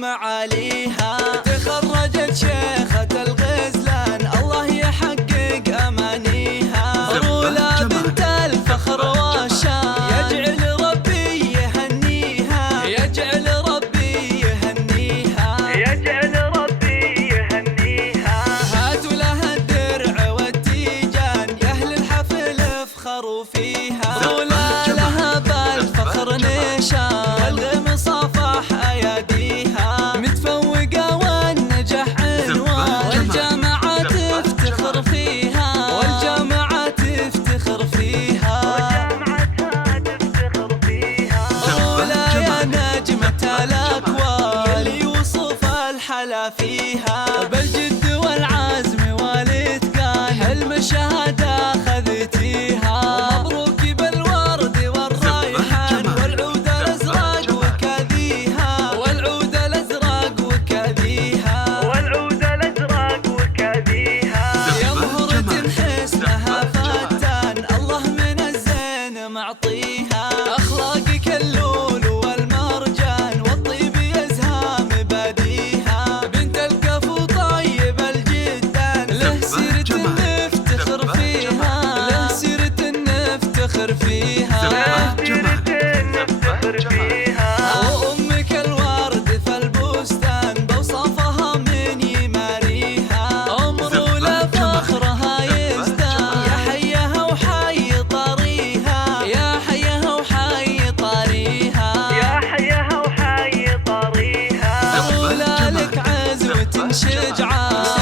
معاليها. تخرجت شيخة الغزلان الله يحقق أمانيها. رولا بنت الفخر والشان يجعل ربي يهنيها، يجعل ربي يهنيها، يجعل ربي يهنيها. هاتوا لها الدرع والتيجان يا أهل الحفل افخروا فيها. رولا لها بالفخر نشان والغم صافح أياديها. متفوقة والنجاح عنوان والجامعة تفتخر فيها، والجامعة تفتخر فيها، وجامعتها تفتخر فيها. رولا يا نجمة الأكوان اللي يوصف الحلا فيها. بالجد والعزم والإتقان حلم الشهادة خذتيها. مبروك بالورد والريحان والعود الأزرق وكذيها، والعود الأزرق وكذيها، والعود الأزرق وكذيها. يا مهرة حسنها فتان الله من الزين معطيها. أخلاقك اللول والمرجان والطيب يزهى مباديها. بنت الكفو طيب الجدان له سيرة نفتخر فيها، له سيرة نفتخر فيها، له سيرة نفتخر فيها. وأمك الورد في البستان بوصفها من يماريها. عمر لا فخرها يزدان يا حيها وحي طريها، يا حيها وحي طريها، يا حيها وحي طريها. رولا لك عزوة شجعان